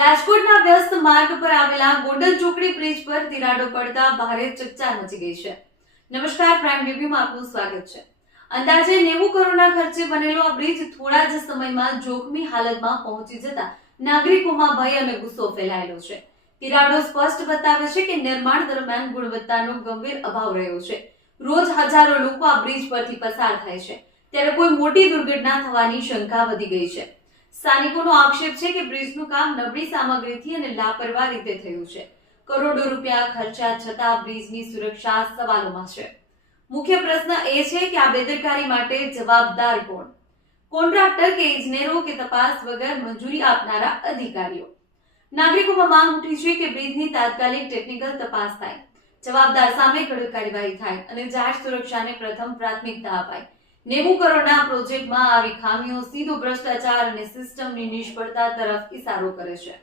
રાજકોટના વ્યસ્ત માર્ગ પર આવેલા ગોંડલ ચોકડી બ્રિજ પર તિરાડો પડતા ભારે ચકચાર મચી ગઈ છે. નમસ્કાર, પ્રાઇમ રિવ્યુમાં આપનું સ્વાગત છે. અંદાજે 90 કરોડના ખર્ચે બનેલો આ બ્રિજ થોડા જ સમયમાં જોખમી હાલતમાં પહોંચી જતા નાગરિકોમાં ભય અને ગુસ્સો ફેલાયેલો છે. તિરાડો સ્પષ્ટ બતાવે છે કે નિર્માણ દરમિયાન ગુણવત્તાનો ગંભીર અભાવ રહ્યો છે. રોજ હજારો લોકો આ બ્રિજ પરથી પસાર થાય છે, ત્યારે કોઈ મોટી દુર્ઘટના થવાની શંકા વધી ગઈ છે. સ્થાનિકોનો આક્ષેપ છે કે બ્રિજનું કામ નબળી સામગ્રીથી અને લાપરવાહ રીતે થયું છે. કરોડો રૂપિયા ખર્ચા છતાં બ્રિજની સુરક્ષા સવાલોમાં છે. મુખ્ય પ્રશ્ન એ છે કે આ બેદરકારી માટે જવાબદાર કોણ? કોન્ટ્રાક્ટર કે ઇજનેરો કે તપાસ વગર મંજૂરી આપનારા અધિકારીઓ? નાગરિકોમાં માંગ ઉઠી છે કે બ્રિજની તાત્કાલિક ટેકનિકલ તપાસ થાય, જવાબદાર સામે કડક કાર્યવાહી થાય અને જાહેર સુરક્ષાને પ્રથમ પ્રાથમિકતા અપાય. 90 કરોડના પ્રોજેક્ટમાં આવી ખામીઓ સીધો ભ્રષ્ટાચાર અને સિસ્ટમની નિષ્ફળતા તરફ ઇશારો કરે છે.